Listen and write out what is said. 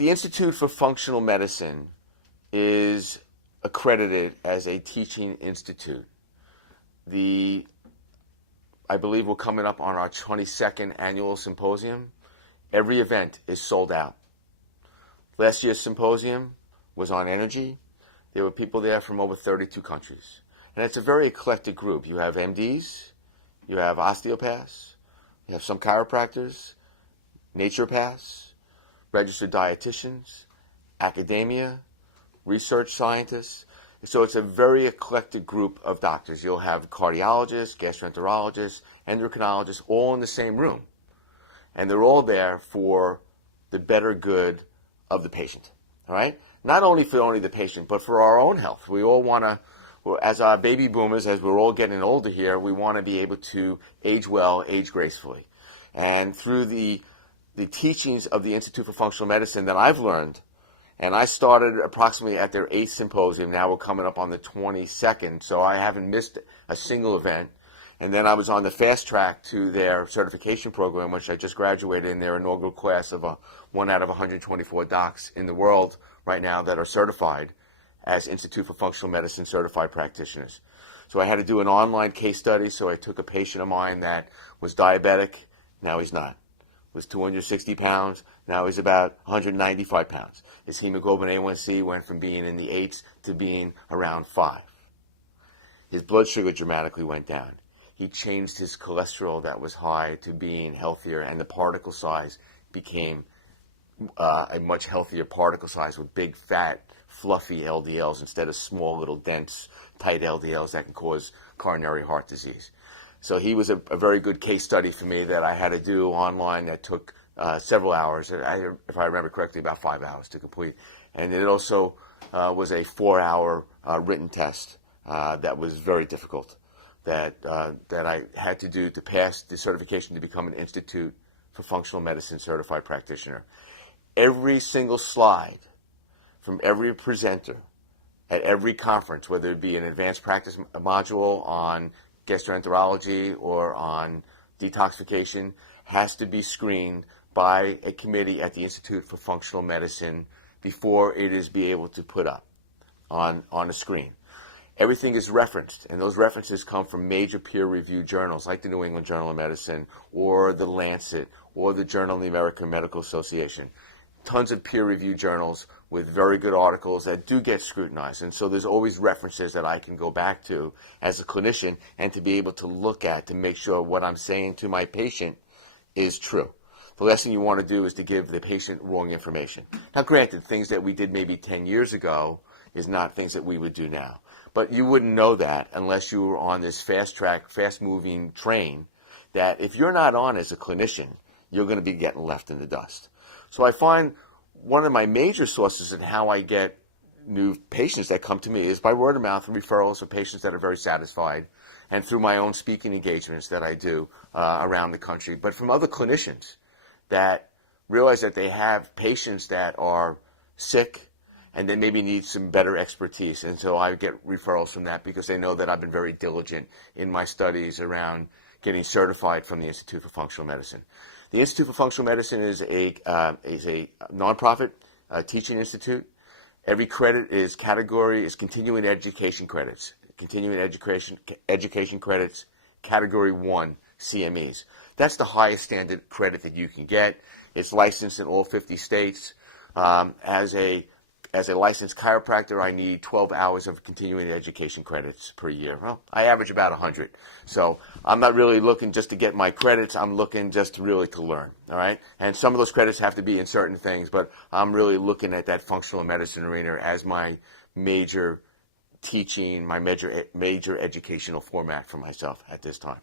The Institute for Functional Medicine is accredited as a teaching institute. I believe we're coming up on our 22nd annual symposium. Every event is sold out. Last year's symposium was on energy. There were people there from over 32 countries. And it's a very eclectic group. You have MDs, you have osteopaths, you have some chiropractors, naturopaths, registered dietitians, academia, research scientists. So it's a very eclectic group of doctors. You'll have cardiologists, gastroenterologists, endocrinologists, all in the same room. And they're all there for the better good of the patient, all right? Not only for the patient, but for our own health. We all want to, as our baby boomers, as we're all getting older here, we want to be able to age well, age gracefully. And through the teachings of the Institute for Functional Medicine that I've learned, and I started approximately at their 8th symposium. Now we're coming up on the 22nd, so I haven't missed a single event. And then I was on the fast track to their certification program, which I just graduated in their inaugural class of 1 out of 124 docs in the world right now that are certified as Institute for Functional Medicine certified practitioners. So I had to do an online case study, so I took a patient of mine that was diabetic. Now he's not. Was 260 pounds, now he's about 195 pounds. His hemoglobin A1C went from being in the 8s to being around 5. His blood sugar dramatically went down. He changed his cholesterol that was high to being healthier, and the particle size became a much healthier particle size with big, fat, fluffy LDLs instead of small, little, dense, tight LDLs that can cause coronary heart disease. So he was a very good case study for me that I had to do online that took several hours. If I remember correctly, about 5 hours to complete. And it also was a 4-hour written test that was very difficult that I had to do to pass the certification to become an Institute for Functional Medicine certified practitioner. Every single slide from every presenter at every conference, whether it be an advanced practice module on gastroenterology or on detoxification, has to be screened by a committee at the Institute for Functional Medicine before it is be able to put up on a screen. Everything is referenced, and those references come from major peer-reviewed journals like the New England Journal of Medicine or the Lancet or the Journal of the American Medical Association. Tons of peer-reviewed journals with very good articles that do get scrutinized. And so there's always references that I can go back to as a clinician and to be able to look at to make sure what I'm saying to my patient is true. The last thing you want to do is to give the patient wrong information. Now, granted, things that we did maybe 10 years ago is not things that we would do now. But you wouldn't know that unless you were on this fast-track, fast-moving train that if you're not on as a clinician, you're going to be getting left in the dust. So I find one of my major sources in how I get new patients that come to me is by word of mouth and referrals of patients that are very satisfied, and through my own speaking engagements that I do around the country, but from other clinicians that realize that they have patients that are sick and they maybe need some better expertise. And so I get referrals from that because they know that I've been very diligent in my studies around getting certified from the Institute for Functional Medicine. The Institute for Functional Medicine is a nonprofit teaching institute. Every credit is continuing education credits. Continuing education credits, Category 1 CMEs. That's the highest standard credit that you can get. It's licensed in all 50 states. As a licensed chiropractor, I need 12 hours of continuing education credits per year. Well, I average about 100. So I'm not really looking just to get my credits. I'm looking just really to learn, all right? And some of those credits have to be in certain things, but I'm really looking at that functional medicine arena as my major teaching, my major educational format for myself at this time.